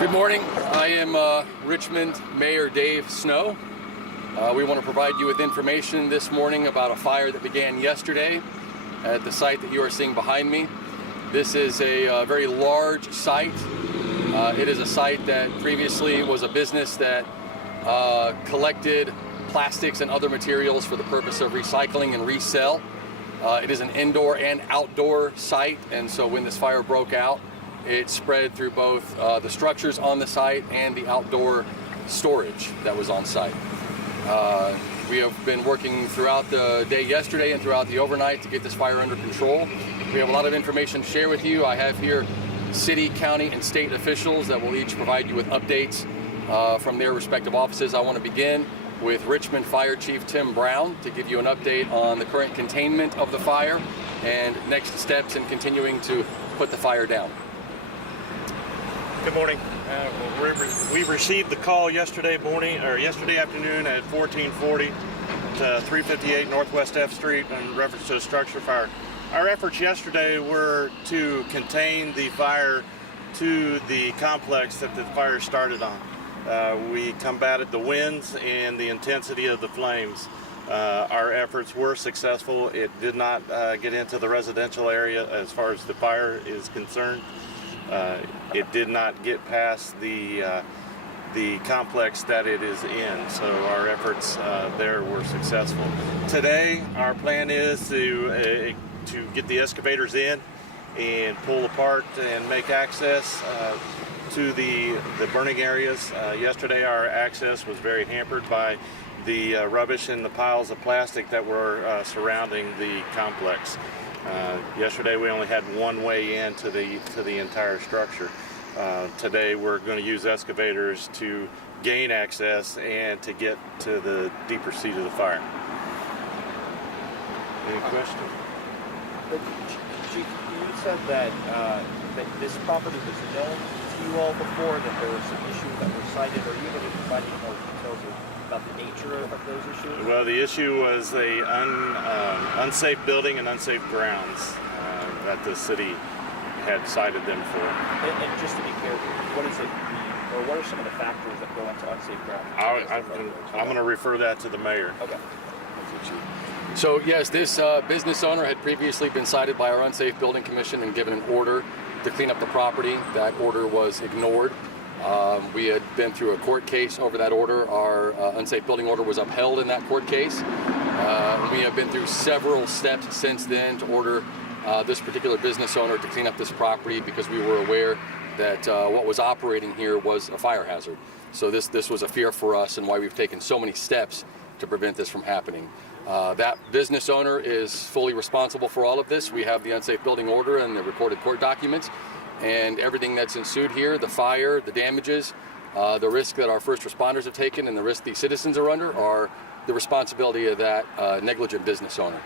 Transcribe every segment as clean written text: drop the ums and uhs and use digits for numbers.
Good morning. I am Richmond Mayor Dave Snow. We want to provide you with information this morning about a fire that began yesterday at the site that you are seeing behind me. This is a very large site. It is a site that previously was a business that collected plastics and other materials for the purpose of recycling and resell. It is an indoor and outdoor site, and so when this fire broke out, it spread through both the structures on the site and the outdoor storage that was on site. We have been working throughout the day yesterday and throughout the overnight to get this fire under control. We have a lot of information to share with you. I have here city, county, and state officials that will each provide you with updates from their respective offices. I want to begin with Richmond Fire Chief Tim Brown to give you an update on the current containment of the fire and next steps in continuing to put the fire down. Good morning. We received the call yesterday afternoon at 1440 to 358 Northwest F Street in reference to a structure fire. Our efforts yesterday were to contain the fire to the complex that the fire started on. We combated the winds and the intensity of the flames. Our efforts were successful. It did not get into the residential area as far as the fire is concerned. It did not get past the complex that it is in, so our efforts there were successful. Today, our plan is to get the excavators in and pull apart and make access to the burning areas. Yesterday, our access was very hampered by the rubbish and the piles of plastic that were surrounding the complex. Yesterday we only had one way in to the entire structure. Today we're going to use excavators to gain access and to get to the deeper seat of the fire. Any questions? Chief, you said that this property was known to you all before, that there were some issues that were cited. Are you able to provide any more details about the nature of those issues? Well, the issue was a unsafe building and unsafe grounds that the city had cited them for. And just to be clear, what does it mean, or what are some of the factors that go into unsafe grounds? I'm going to refer that to the mayor. Okay. So yes, this business owner had previously been cited by our Unsafe Building Commission and given an order to clean up the property. That order was ignored. We had been through a court case over that order. Our unsafe building order was upheld in that court case. We have been through several steps since then to order this particular business owner to clean up this property because we were aware that what was operating here was a fire hazard. So this was a fear for us and why we've taken so many steps to prevent this from happening. That business owner is fully responsible for all of this. We have the unsafe building order and the recorded court documents. And everything that's ensued here, the fire, the damages, the risk that our first responders have taken and the risk the citizens are under are the responsibility of that negligent business owner.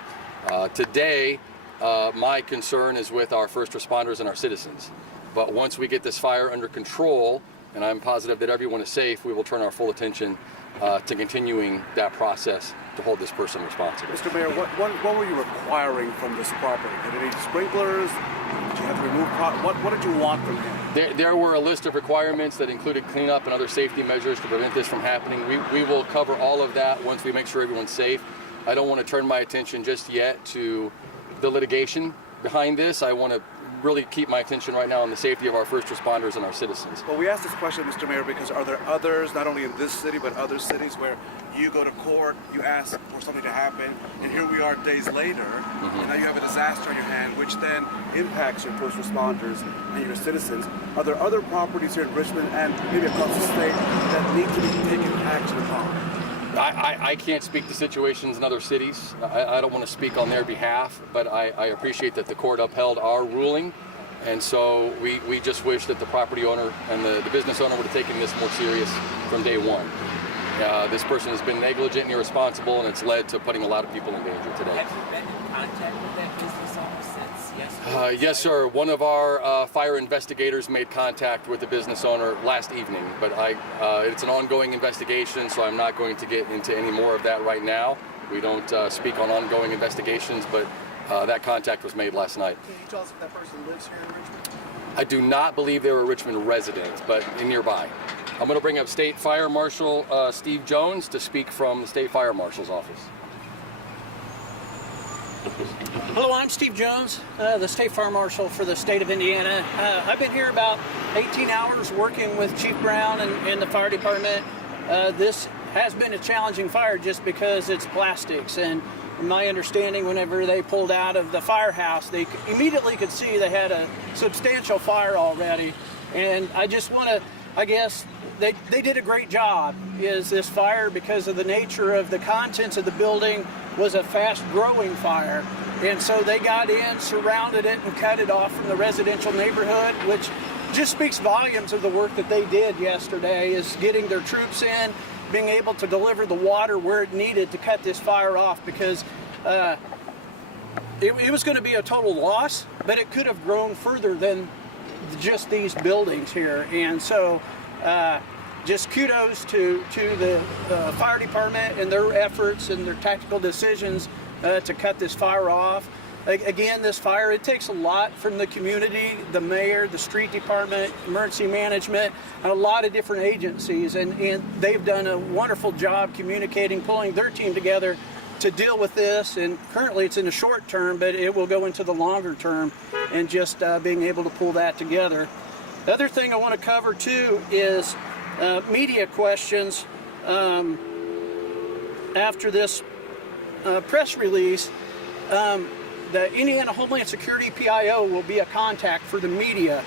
Today, my concern is with our first responders and our citizens. But once we get this fire under control, and I'm positive that everyone is safe, we will turn our full attention to continuing that process to hold this person responsible. Mr. Mayor, what were you requiring from this property? Did it need sprinklers? Did you have to remove what did you want from him? There were a list of requirements that included cleanup and other safety measures to prevent this from happening. We will cover all of that once we make sure everyone's safe. I don't want to turn my attention just yet to the litigation behind this. I want to really keep my attention right now on the safety of our first responders and our citizens. Well, we asked this question, Mr. Mayor, because are there others, not only in this city, but other cities where you go to court, you ask for something to happen, and here we are days later, and now you have a disaster on your hand, which then impacts your first responders and your citizens. Are there other properties here in Richmond and maybe across the state that need to be taken action upon? I can't speak to situations in other cities. I don't want to speak on their behalf, but I appreciate that the court upheld our ruling, and so we just wish that the property owner and the business owner would have taken this more serious from day one. This person has been negligent and irresponsible, and it's led to putting a lot of people in danger today. Have you been in contact with that business owner since yesterday? Yes, sir. One of our fire investigators made contact with the business owner last evening, but it's an ongoing investigation, so I'm not going to get into any more of that right now. We don't speak on ongoing investigations, but that contact was made last night. Can you tell us if that person lives here in Richmond? I do not believe they were Richmond residents, but nearby. I'm going to bring up State Fire Marshal Steve Jones to speak from the State Fire Marshal's office. Hello, I'm Steve Jones, the State Fire Marshal for the state of Indiana. I've been here about 18 hours working with Chief Brown and the fire department. This has been a challenging fire just because it's plastics, and from my understanding, whenever they pulled out of the firehouse, they immediately could see they had a substantial fire already. And I just want to, I guess, they did a great job. Is this fire, because of the nature of the contents of the building, was a fast-growing fire. And so they got in, surrounded it, and cut it off from the residential neighborhood, which just speaks volumes of the work that they did yesterday, is getting their troops in, being able to deliver the water where it needed to cut this fire off, because it was going to be a total loss, but it could have grown further than just these buildings here. And so just kudos to the fire department and their efforts and their tactical decisions to cut this fire off. Again, this fire, it takes a lot from the community, the mayor, the street department, emergency management, and a lot of different agencies. And they've done a wonderful job communicating, pulling their team together to deal with this. And currently it's in the short term, but it will go into the longer term, and just being able to pull that together. The other thing I want to cover too is media questions. After this press release, the Indiana Homeland Security PIO will be a contact for the media,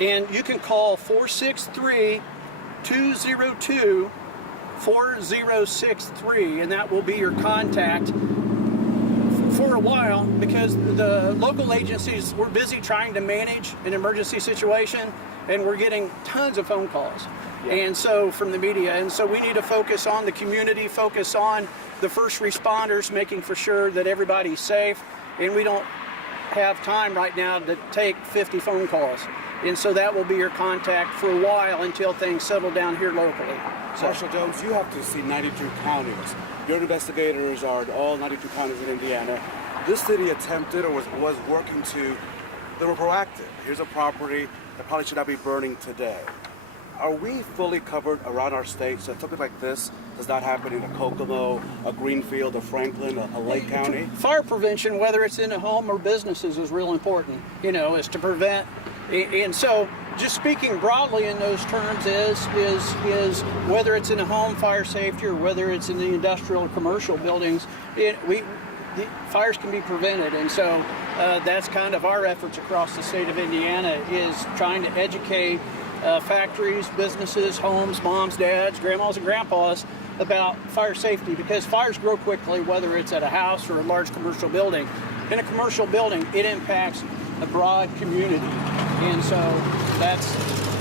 and you can call 463-202-4063, and that will be your contact for a while, because the local agencies, we're busy trying to manage an emergency situation, and we're getting tons of phone calls. And so from the media, and so we need to focus on the community, focus on the first responders, making for sure that everybody's safe. And we don't have time right now to take 50 phone calls. And so that will be your contact for a while until things settle down here locally. So, Marshal Jones, you have to see 92 counties. Your investigators are in all 92 counties in Indiana. This city attempted, or was working to, they were proactive. Here's a property that probably should not be burning today. Are we fully covered around our state so something like this does not happen in a Kokomo, a Greenfield, a Franklin, a Lake County? fire prevention, whether it's in a home or businesses, is real important, is to prevent. And so just speaking broadly in those terms is whether it's in a home, fire safety, or whether it's in the industrial or commercial buildings, the fires can be prevented. And so that's kind of our efforts across the state of Indiana, is trying to educate factories, businesses, homes, moms, dads, grandmas, and grandpas about fire safety, because fires grow quickly, whether it's at a house or a large commercial building. In a commercial building, it impacts a broad community, and so that's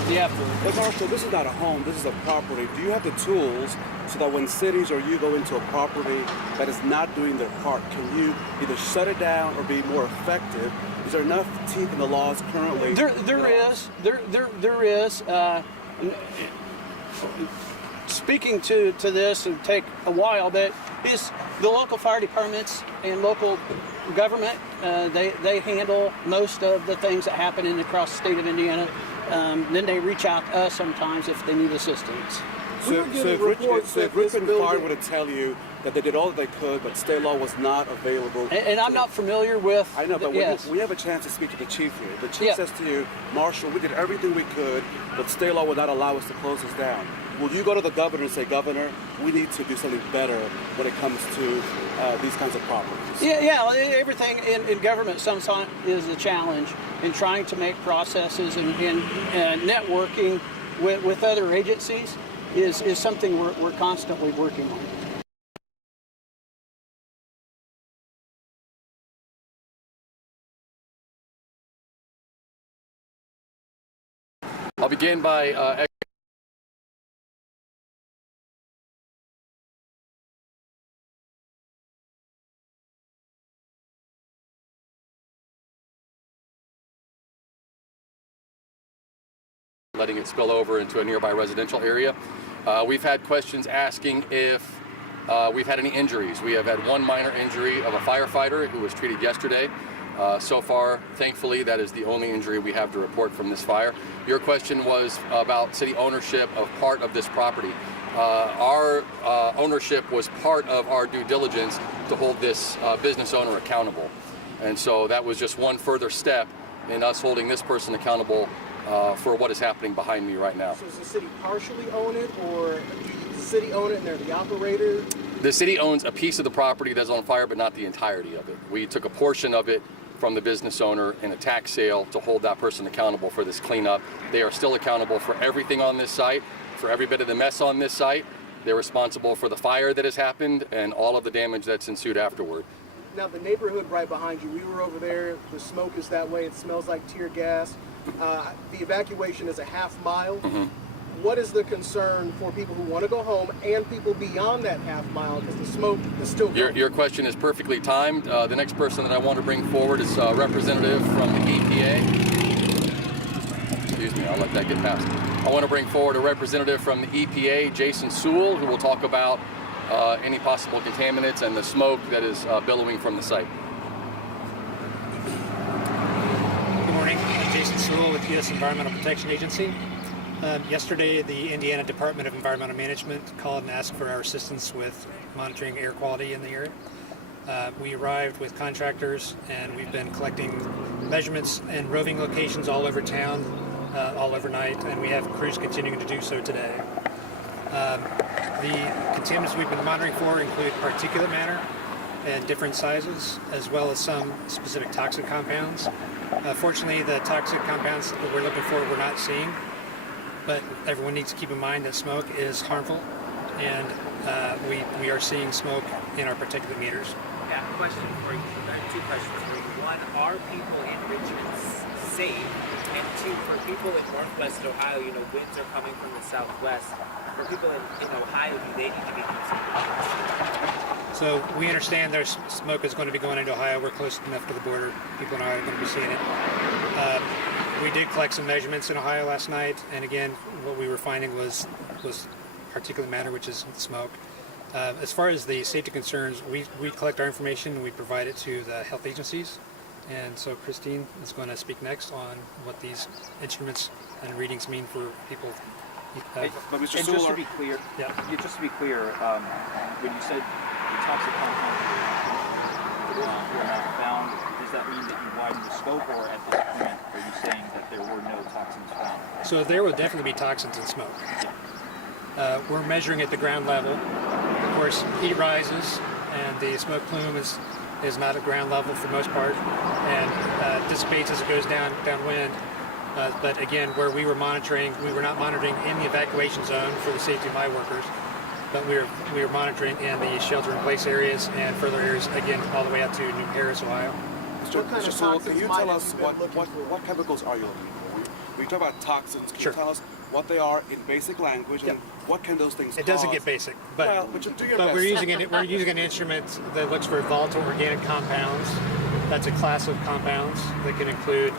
the effort. But Marshal, this is not a home, this is a property. Do you have the tools so that when cities or you go into a property that is not doing their part, can you either shut it down or be more effective? Is there enough teeth in the laws currently? There is. Speaking to this and take a while, but is the local fire departments and local government, they handle most of the things that happen across the state of Indiana. Then they reach out to us sometimes if they need assistance. So if Richmond Fire were to tell you that they did all that they could, but state law was not available. And I'm not familiar with. I know, but yes. we have a chance to speak to the chief here. The chief says to you, Marshal, we did everything we could, but state law would not allow us to close this down. Will you go to the governor and say, Governor, we need to do something better when it comes to these kinds of properties? Yeah, everything in government sometimes is a challenge in trying to make processes and networking with other agencies is something we're constantly working on. I'll begin by letting it spill over into a nearby residential area. We've had questions asking if we've had any injuries. We have had one minor injury of a firefighter who was treated yesterday. So far, thankfully, that is the only injury we have to report from this fire. Your question was about city ownership of part of this property. Our ownership was part of our due diligence to hold this business owner accountable. And so that was just one further step in us holding this person accountable for what is happening behind me right now. So does the city partially own it, or does the city own it and they're the operator? The city owns a piece of the property that's on fire, but not the entirety of it. We took a portion of it from the business owner in a tax sale to hold that person accountable for this cleanup. They are still accountable for everything on this site, for every bit of the mess on this site. They're responsible for the fire that has happened and all of the damage that's ensued afterward. Now, the neighborhood right behind you, we were over there. The smoke is that way. It smells like tear gas. The evacuation is a half mile. What is the concern for people who want to go home and people beyond that half mile, because the smoke is still going? Your question is perfectly timed. The next person that I want to bring forward is a representative from the EPA. Excuse me, I'll let that get past. I want to bring forward a representative from the EPA, Jason Sewell, who will talk about any possible contaminants and the smoke that is billowing from the site. Good morning. I'm Jason Sewell with U.S. Environmental Protection Agency. Yesterday, the Indiana Department of Environmental Management called and asked for our assistance with monitoring air quality in the area. We arrived with contractors, and we've been collecting measurements and roving locations all over town, all overnight, and we have crews continuing to do so today. The contaminants we've been monitoring for include particulate matter and different sizes, as well as some specific toxic compounds. Fortunately, the toxic compounds that we're looking for we're not seeing, but everyone needs to keep in mind that smoke is harmful, and we are seeing smoke in our particulate meters. Yeah, question for you. Two questions for you. One, are people in Richmond safe? And two, for people in Northwest Ohio, winds are coming from the southwest. For people in Ohio, do they need to be concerned? So we understand there's smoke is going to be going into Ohio. We're close enough to the border. People in Ohio are going to be seeing it. We did collect some measurements in Ohio last night, and again, what we were finding was particulate matter, which is smoke. As far as the safety concerns, we collect our information and we provide it to the health agencies. And so Christine is going to speak next on what these instruments and readings mean for people. But Mr. And Sewell, just to be clear, when you said the toxic compounds were not found, does that mean that you widened the scope, or at this point are you saying that there were no toxins found? So there will definitely be toxins in smoke. We're measuring at the ground level. Of course, heat rises, and the smoke plume is not at ground level for the most part, and dissipates as it goes downwind. But again, where we were monitoring, we were not monitoring in the evacuation zone for the safety of my workers, but we were monitoring in the shelter-in-place areas and further areas, again, all the way out to New Paris, Ohio. What kind Mr. of Sewell, can toxins you might tell have us you been looking for? what chemicals are you looking for? We talk about toxins. Can Sure. you tell us what they are in basic language, and what can those things It cause? doesn't get basic, but Well, but you do your but best. we're using an instrument that looks for volatile organic compounds. That's a class of compounds that can include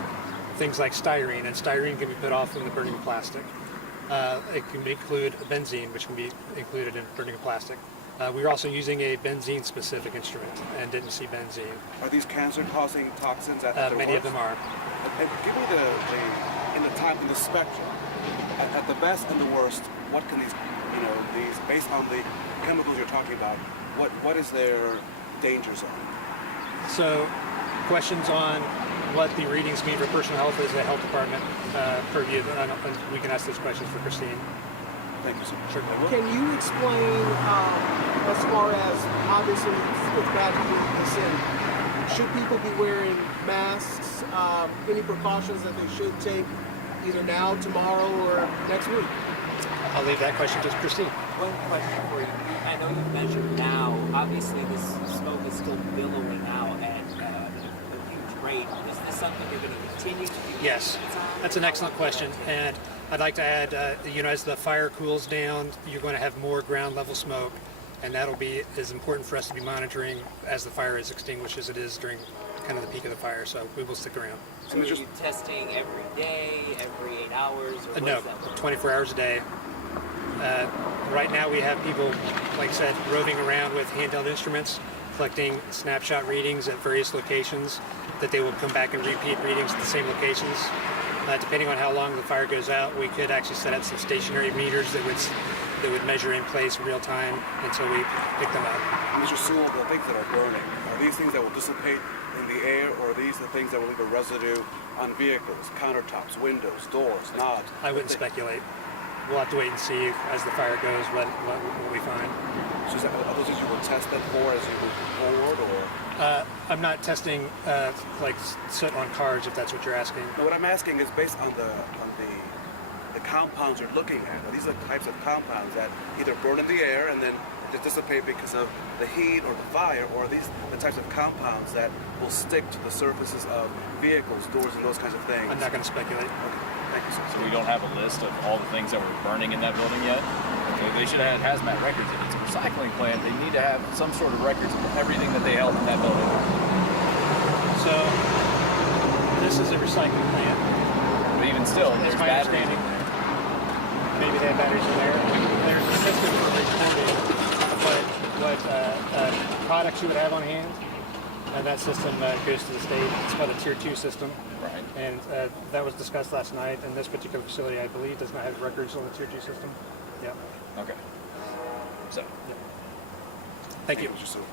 things like styrene, and styrene can be put off from the burning of plastic. It can include benzene, which can be included in burning of plastic. We were also using a benzene-specific instrument and didn't see benzene. Are these cancer-causing toxins at their Many of worst? them are. And give me in the spectrum, at the best and the worst, what can these based on the chemicals you're talking about, what is their danger zone? So, questions on what the readings mean for personal health is a health department purview, and we can ask those questions for Christine. Thank you, sir. Sure. Can you explain, as far as, obviously, it's bad to do this in, should people be wearing masks, any precautions that they should take either now, tomorrow, or next week? I'll leave that question to Christine. One question for you. I know you measured now. Obviously, this smoke is still billowing out at a huge rate. Is this something you're going to continue to do? Yes, that's an excellent question, and I'd like to add, as the fire cools down, you're going to have more ground level smoke, and that'll be as important for us to be monitoring as the fire is extinguished as it is during kind of the peak of the fire. So we will stick around. So are you testing every day, every 8 hours, or No, what is that? 24 hours a day. Right now we have people, like I said, roving around with handheld instruments. collecting snapshot readings at various locations, that they will come back and repeat readings at the same locations. Depending on how long the fire goes out, we could actually set up some stationary meters that would measure in place real time until we pick them up. Mr. Sewell, the things that are burning, are these things that will dissipate in the air, or are these the things that will leave a residue on vehicles, countertops, windows, doors, knobs? I wouldn't speculate. We'll have to wait and see as the fire goes what we find. So are those things you will test that for as you move forward, or? I'm not testing like soot on cars, if that's what you're asking. No, what I'm asking is based on the compounds you're looking at. Are these the types of compounds that either burn in the air and then just dissipate because of the heat or the fire, or are these the types of compounds that will stick to the surfaces of vehicles, doors, and those kinds of things? I'm not going to speculate. Okay. Thank you, sir. So we don't have a list of all the things that were burning in that building yet. Okay, they should have had hazmat records. If it's a recycling plant, they need to have some sort of records of everything that they held in that building. So this is a recycling plant. But even still, That's there's my batteries understanding. in there. Maybe they have batteries in there. There's a system for recording what products you would have on hand. And that system goes to the state. It's called a Tier 2 system. Right. And that was discussed last night. And this particular facility, I believe, does not have records on the Tier 2 system. Yeah. Okay. So. Thank you. Mr. Sewell.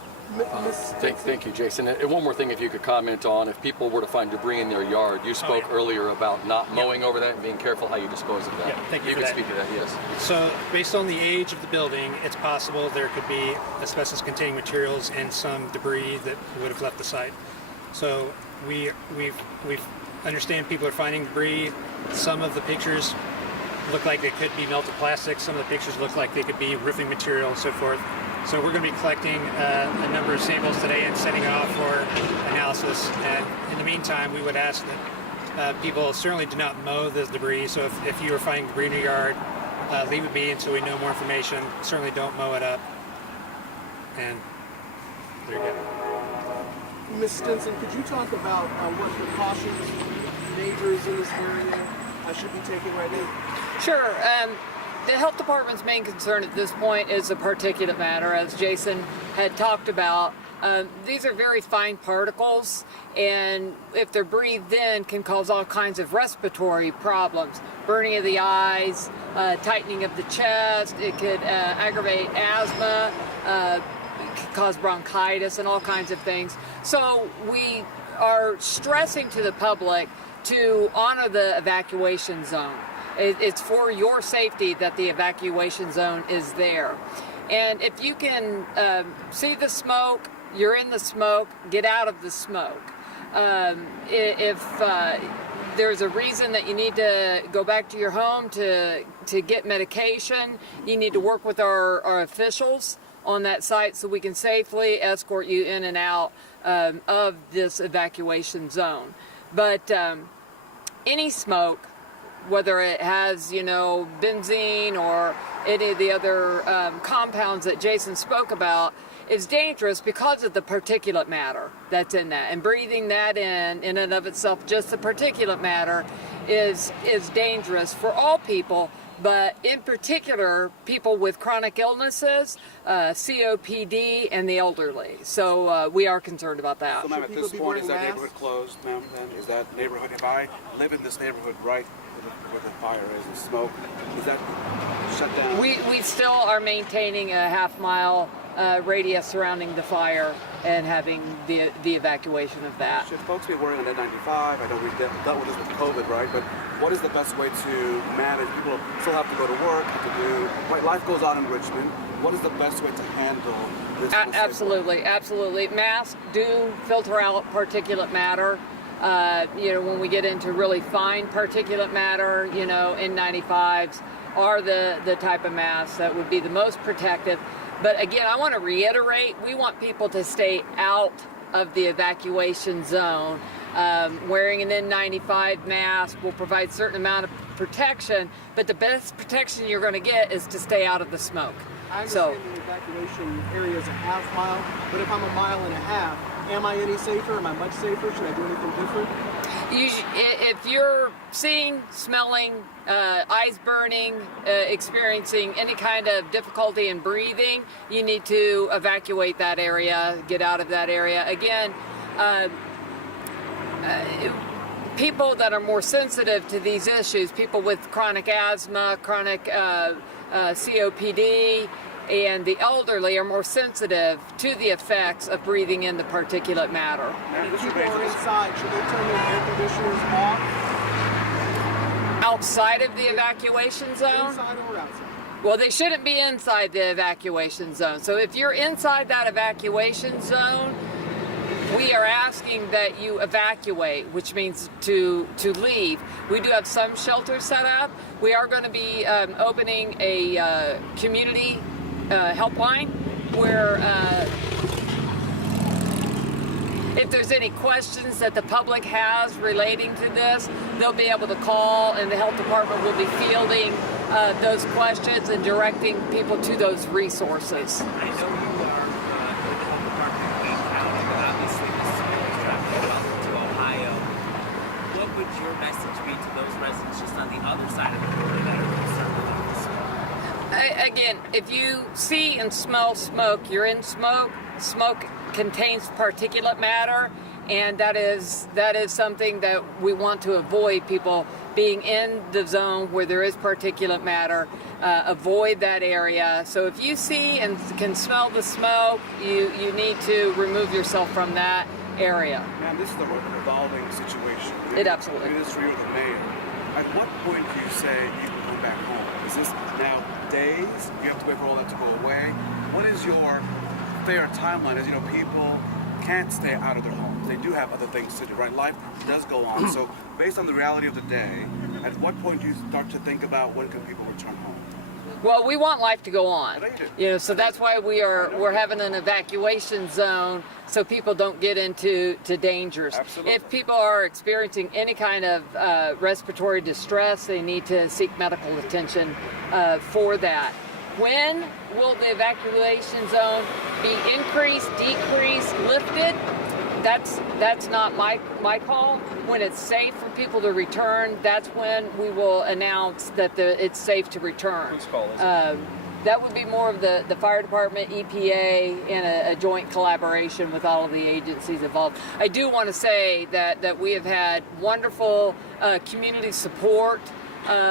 Thank you, Jason. And one more thing, if you could comment on, if people were to find debris in their yard, you spoke earlier about not mowing over that and being careful how you dispose of that. Yeah, thank you You for could that. speak to that, yes. So, based on the age of the building, it's possible there could be asbestos-containing materials and some debris that would have left the site. So, we understand people are finding debris. Some of the pictures look like they could be melted plastic. Some of the pictures look like they could be roofing material and so forth. So we're going to be collecting a number of samples today and sending it off for analysis. And in the meantime, we would ask that people certainly do not mow the debris. So if you are finding debris in your yard, leave it be until we know more information. Certainly don't mow it up. And there you go. Ms. Stinson, could you talk about what precautions neighbors in this area should be taking right now? Sure. The health department's main concern at this point is the particulate matter, as Jason had talked about. These are very fine particles, and if they're breathed in, can cause all kinds of respiratory problems. Burning of the eyes, tightening of the chest, it could aggravate asthma, it could cause bronchitis and all kinds of things. So we are stressing to the public to honor the evacuation zone. It's for your safety that the evacuation zone is there. And if you can see the smoke, you're in the smoke, get out of the smoke. If there's a reason that you need to go back to your home to get medication, you need to work with our officials on that site so we can safely escort you in and out of this evacuation zone. But any smoke, whether it has, benzene or any of the other compounds that Jason spoke about, is dangerous because of the particulate matter that's in that. And breathing that in and of itself, just the particulate matter, is dangerous for all people, but in particular, people with chronic illnesses, COPD, and the elderly. So we are concerned about that. So, ma'am, at people this be point, is wearing that masks? neighborhood closed, ma'am? Then is that neighborhood? If I live in this neighborhood right where the fire is and smoke, is that shut down? We still are maintaining a half-mile radius surrounding the fire and having the evacuation of that. Should folks be wearing an N95? I know we dealt with this with COVID, right? But what is the best way to manage? People still have to go to work, have to do. Right, life goes on in Richmond. What is the best way to handle this? Absolutely. Masks do filter out particulate matter. When we get into really fine particulate matter, N95s are the type of masks that would be the most protective. But again, I want to reiterate, we want people to stay out of the evacuation zone. Wearing an N95 mask will provide a certain amount of protection, but the best protection you're going to get is to stay out of the smoke. I understand the evacuation area is a half mile, but if I'm a mile and a half, am I any safer? Am I much safer? Should I do anything different? If you're seeing, smelling, eyes burning, experiencing any kind of difficulty in breathing, you need to evacuate that area, get out of that area. Again, people that are more sensitive to these issues, people with chronic asthma, chronic COPD, and the elderly are more sensitive to the effects of breathing in the particulate matter. And if people are inside, should they turn their air conditioners off? Outside of the evacuation zone? Inside or outside? Well, they shouldn't be inside the evacuation zone. So if you're inside that evacuation zone, we are asking that you evacuate, which means to leave. We do have some shelters set up. We are going to be opening a community helpline where if there's any questions that the public has relating to this, they'll be able to call, and the health department will be fielding those questions and directing people to those resources. I know you are with the health department in Wayne County, but obviously the smoke is traveling well into Ohio. What would your message be to those residents just on the other side of the border that are concerned about the smoke? Again, if you see and smell smoke, you're in smoke. Smoke contains particulate matter, and that is something that we want to avoid. People being in the zone where there is particulate matter, avoid that area. So if you see and can smell the smoke, you need to remove yourself from that area. Man, this is a revolving situation. It absolutely is. Ministry or the mayor. At what point do you say you can go back home? Is this now days? You have to wait for all that to go away? What is your fair timeline? As you know, people can't stay out of their homes. They do have other things to do, right? Life does go on. So based on the reality of the day, at what point do you start to think about when can people return home? Well, we want life to go on. I know you do. You know, so that's why we're having an evacuation zone so people don't get into dangers. Absolutely. If people are experiencing any kind of respiratory distress, they need to seek medical attention for that. When will the evacuation zone be increased, decreased, lifted? That's not my call. When it's safe for people to return, that's when we will announce that it's safe to return. Whose call is it? That would be more of the fire department, EPA, in a joint collaboration with all of the agencies involved. I do want to say that we have had wonderful community support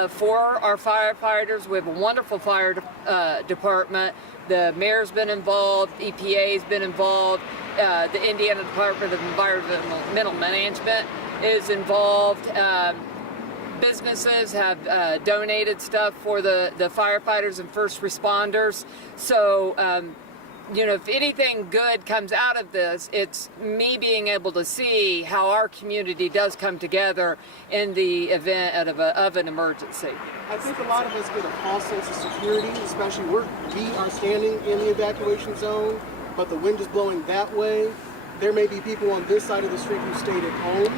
for our firefighters. We have a wonderful fire department. The mayor's been involved, EPA's been involved, the Indiana Department of Environmental Management is involved. Businesses have donated stuff for the firefighters and first responders. So, you know, if anything good comes out of this, it's me being able to see how our community does come together in the event of an emergency. I think a lot of us get a false sense of security, especially we are standing in the evacuation zone, but the wind is blowing that way. There may be people on this side of the street who stayed at home.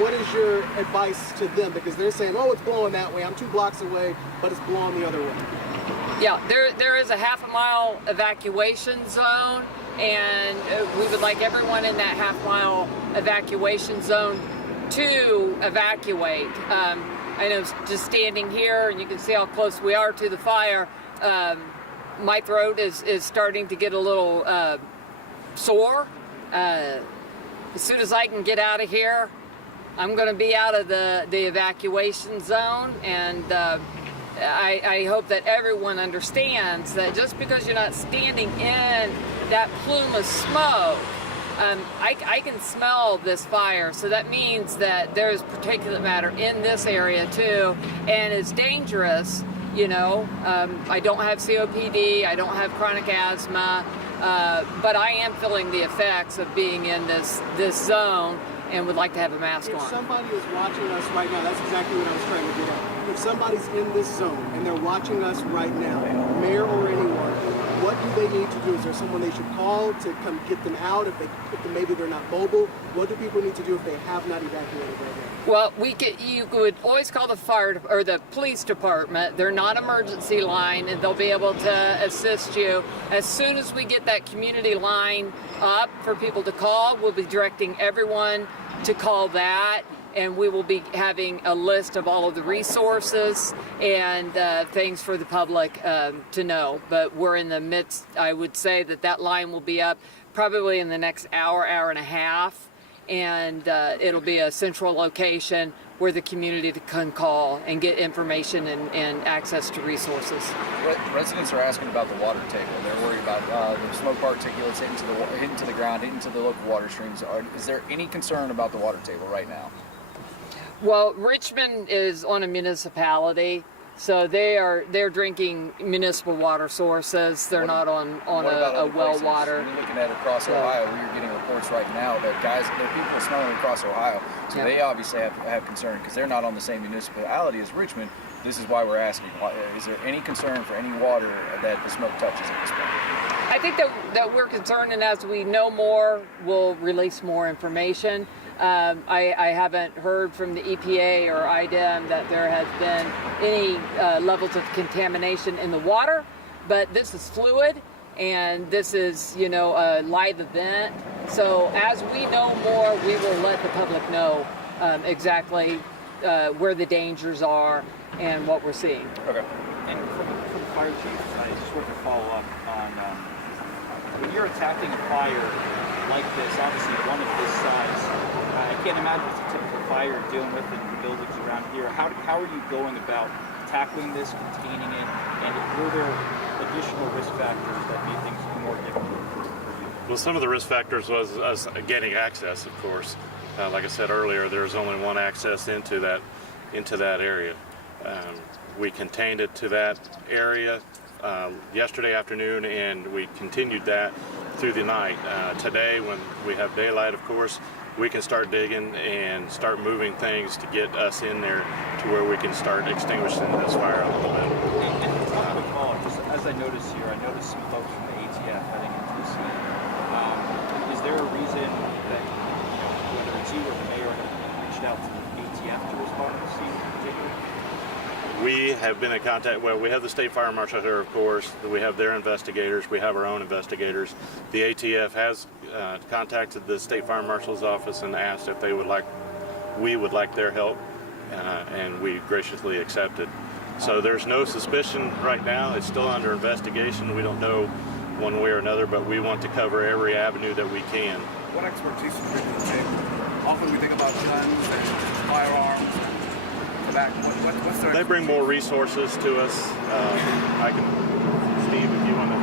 What is your advice to them? Because they're saying, oh, it's blowing that way. I'm 2 blocks away, but it's blowing the other way. Yeah, there is a half-a-mile evacuation zone, and we would like everyone in that half-mile evacuation zone to evacuate. I know just standing here, and you can see how close we are to the fire, my throat is starting to get a little sore. As soon as I can get out of here, I'm going to be out of the evacuation zone, and I hope that everyone understands that just because you're not standing in that plume of smoke, I can smell this fire, so that means that there's particulate matter in this area too, and it's dangerous. You know, I don't have COPD, I don't have chronic asthma, but I am feeling the effects of being in this zone and would like to have a mask If on. somebody is watching us right now, that's exactly what I was trying to get at. If somebody's in this zone and they're watching us right now, mayor or anyone, what do they need to do? Is there someone they should call to come get them out if maybe they're not mobile? What do people need to do if they have not evacuated right now? Well, you could always call the fire or the police department. They're not emergency line, and they'll be able to assist you. As soon as we get that community line up for people to call, we'll be directing everyone to call that. and we will be having a list of all of the resources and things for the public to know. But we're in the midst, I would say that line will be up probably in the next hour and a half, and it'll be a central location where the community can call and get information and access to resources. Residents are asking about the water table. They're worried about the smoke particulates hitting to the ground, hitting to the local water streams. Is there any concern about the water table right now? Well, Richmond is on a municipality, so they're drinking municipal water sources. They're not on a well water. When you're looking at across Ohio, where you're getting reports right now that there are people smelling across Ohio. So they obviously have concern because they're not on the same municipality as Richmond. This is why we're asking, is there any concern for any water that the smoke touches at this point? I think that we're concerned, and as we know more, we'll release more information. I haven't heard from the EPA or IDEM that there has been any levels of contamination in the water, but this is fluid and this is, a live event. So as we know more, we will let the public know exactly where the dangers are and what we're seeing. Okay. And for the fire chief, I just want to follow up on when you're attacking a fire like this, obviously one of this size. I can't imagine it's a typical fire you're dealing with in the buildings around here. How are you going about tackling this, containing it, and were there additional risk factors that made things more difficult for you? Well, some of the risk factors was us getting access, of course. Like I said earlier, there's only one access into that area. We contained it to that area yesterday afternoon, and we continued that through the night. Today, when we have daylight, of course, we can start digging and start moving things to get us in there to where we can start extinguishing this fire a little bit. And it's not a quick follow-up, just as I noticed here, I noticed some folks from the ATF heading into the scene. Is there a reason that, whether it's you or the mayor, have reached out to the ATF to respond to the scene in particular? We have been in contact, we have the state fire marshal here, of course. We have their investigators. We have our own investigators. The ATF has contacted the state fire marshal's office and asked if we would like their help, and we graciously accepted. So there's no suspicion right now. It's still under investigation. We don't know one way or another, but we want to cover every avenue that we can. What expertise do you bring to the table? Often we think about guns and firearms and tobacco. What's their They bring more resources to us. Steve, if you want to.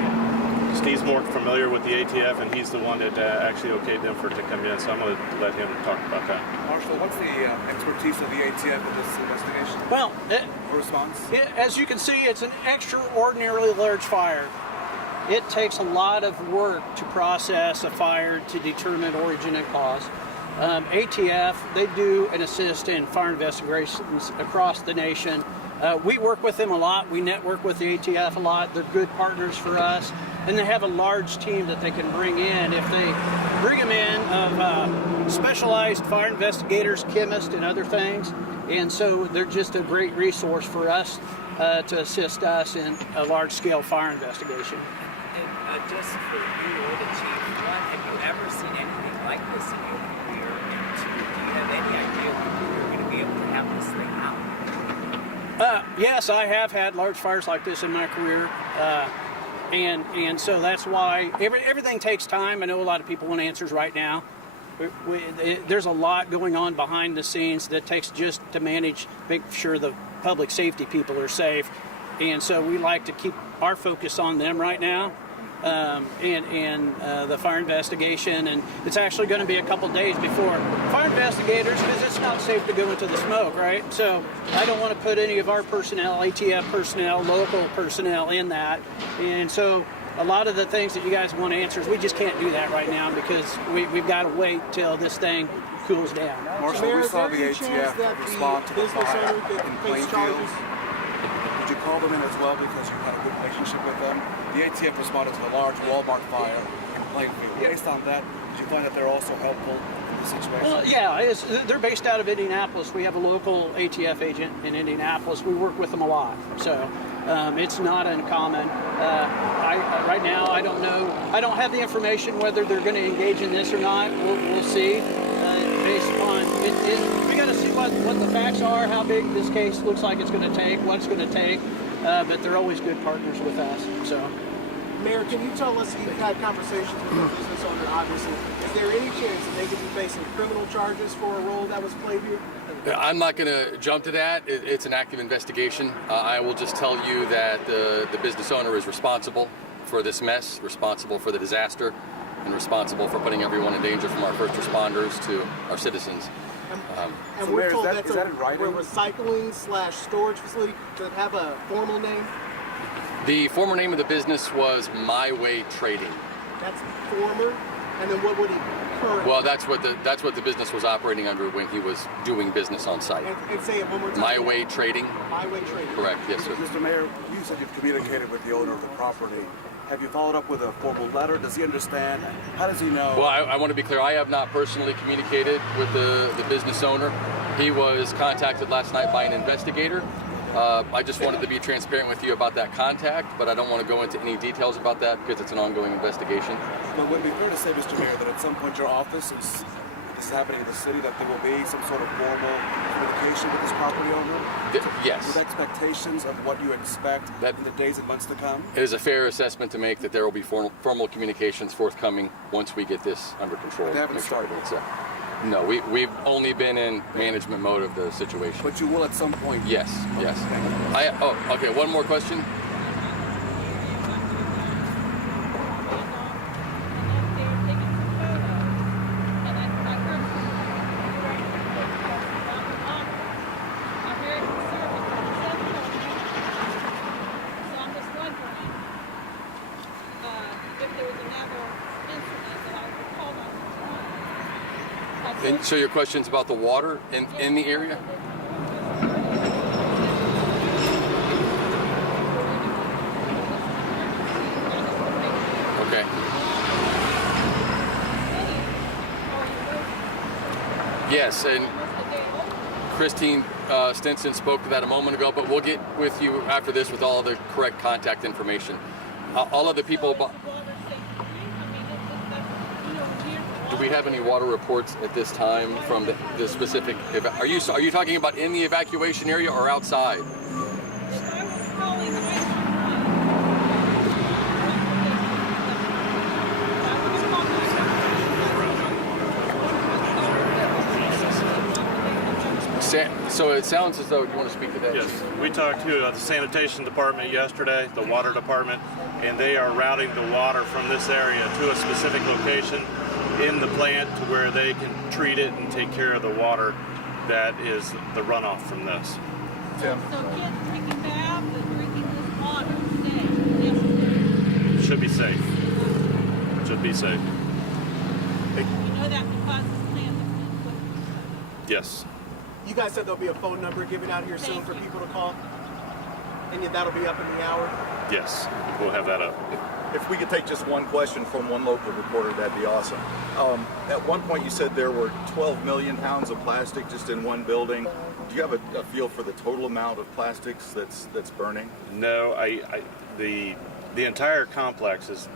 Steve's more familiar with the ATF, and he's the one that actually okayed them to come in. So I'm going to let him talk about that. Marshal, what's the expertise of the ATF in this investigation? Well, Or response? as you can see, it's an extraordinarily large fire. It takes a lot of work to process a fire to determine origin and cause. ATF, they do and assist in fire investigations across the nation. We work with them a lot. We network with the ATF a lot. They're good partners for us. And they have a large team that they can bring in. If they bring them in of specialized fire investigators, chemists, and other things. And so they're just a great resource for us to assist us in a large-scale fire investigation. And just for you or the chief, one, have you ever seen anything like this in your career? And two, do you have any idea when you're going to be able to have this thing out? Yes, I have had large fires like this in my career. And so that's why everything takes time. I know a lot of people want answers right now. There's a lot going on behind the scenes that takes just to make sure the public safety people are safe. And so we like to keep our focus on them right now. And the fire investigation, and it's actually going to be a couple days before fire investigators, because it's not safe to go into the smoke, right? So I don't want to put any of our personnel, ATF personnel, local personnel in that, and so a lot of the things that you guys want answers, we just can't do that right now because we've got to wait till this thing cools down. Marshal, Mayor, we is saw there the any chance ATF that respond the to the business fire owner could in face Plainfield. charges? Did you call them in as well because you had a good relationship with them? The ATF responded to the large Walmart fire in Plainfield. Based on that, did you find that they're also helpful in the situation? Well, yeah, they're based out of Indianapolis. We have a local ATF agent in Indianapolis. We work with them a lot, so it's not uncommon. Right now, I don't know. I don't have the information whether they're going to engage in this or not. We'll see. Based upon we got to see what the facts are, how big this case looks like it's going to take, what it's going to take, but they're always good partners with us. So, Mayor, can you tell us, you've had conversations with the business owner, obviously, is there any chance that they could be facing criminal charges for a role that was played here? I'm not going to jump to that. It's an active investigation. I will just tell you that the business owner is responsible for this mess, responsible for the disaster, and responsible for putting everyone in danger, from our first responders to our citizens. And So we're Mayor, told is that's that a in writing? recycling/storage facility. Does it have a formal name? The former name of the business was My Way Trading. That's former. And then what would he currently? Well, that's what the business was operating under when he was doing business on site. And say it one more time. My Way Trading. My Way Trading. Correct. Yes, sir. Mr. Mayor, you said you've communicated with the owner of the property. Have you followed up with a formal letter? Does he understand? How does he know? Well, I want to be clear. I have not personally communicated with the business owner. He was contacted last night by an investigator. I just wanted to be transparent with you about that contact, but I don't want to go into any details about that because it's an ongoing investigation. But would it be fair to say, Mr. Mayor, that at some point your office is this is happening in the city, that there will be some sort of formal communication with this property owner? Yes. With expectations of what you expect in the days and months to come? It is a fair assessment to make that there will be formal communications forthcoming once we get this under control. They haven't Make sure started. it's, no, we've only been in management mode of the situation. But you will at some point? Yes, yes. Okay, one more question. And so your question's about the water in the area? Okay. Yes, and Christine Stinson spoke to that a moment ago, but we'll get with you after this with all the correct contact information. All of the people... Do we have any water reports at this time from the specific? Are you talking about in the evacuation area or outside? So it sounds as though you want to speak to that. Yes, we talked to the sanitation department yesterday, the water department, and they are routing the water from this area to a specific location in the plant to where they can treat it and take care of the water that is the runoff from this. So kids taking baths and drinking this water today. Should be safe. Should be safe. You know that because this plant has been put. Yes. You guys said there'll be a phone number given out here soon for people to call, and that'll be up in the hour. Yes, we'll have that up. If we could take just one question from one local reporter, that'd be awesome. At one point you said there were 12 million pounds of plastic just in one building. Do you have a feel for the total amount of plastics that's burning? No, the entire complex is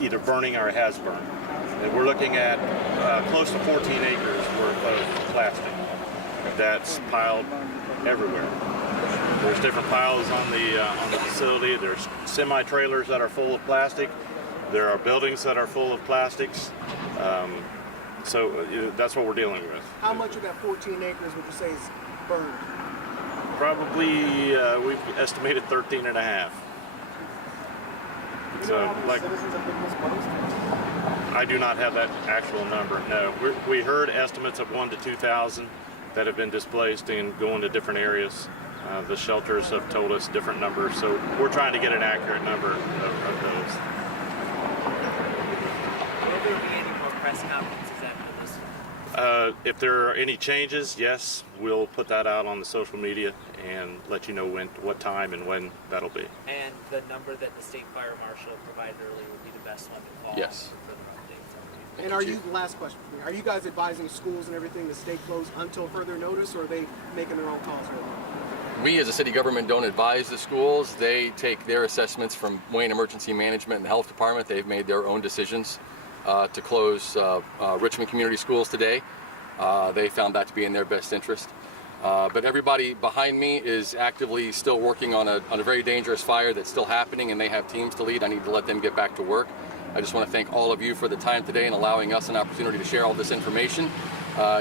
either burning or has burned. And we're looking at close to 14 acres worth of plastic that's piled everywhere. There's different piles on the facility. There's semi-trailers that are full of plastic. There are buildings that are full of plastics. So that's what we're dealing with. How much of that 14 acres would you say is burned? Probably, we've estimated 13 and a half. So, like, Citizens have been displaced? I do not have that actual number, no. We heard estimates of 1,000 to 2,000 that have been displaced and going to different areas. The shelters have told us different numbers, so we're trying to get an accurate number of those. Will there be any more press conferences after this? If there are any changes, yes, we'll put that out on the social media and let you know what time and when that'll be. And the number that the state fire marshal provided earlier would be the best one to call Yes. for further updates. And are you, last question for me, are you guys advising schools and everything to stay closed until further notice, or are they making their own calls right now? We as a city government don't advise the schools. They take their assessments from Wayne Emergency Management and the Health Department. They've made their own decisions to close Richmond Community Schools today. They found that to be in their best interest. But everybody behind me is actively still working on a very dangerous fire that's still happening, and they have teams to lead. I need to let them get back to work. I just want to thank all of you for the time today and allowing us an opportunity to share all this information.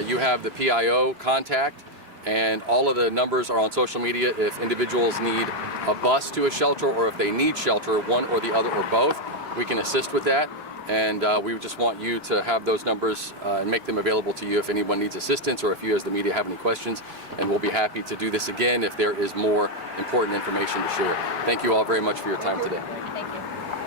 You have the PIO contact, and all of the numbers are on social media. If individuals need a bus to a shelter, or if they need shelter, one or the other or both, we can assist with that. And we just want you to have those numbers and make them available to you if anyone needs assistance, or if you as the media have any questions. And we'll be happy to do this again if there is more important information to share. Thank you all very much for your time today. Thank you.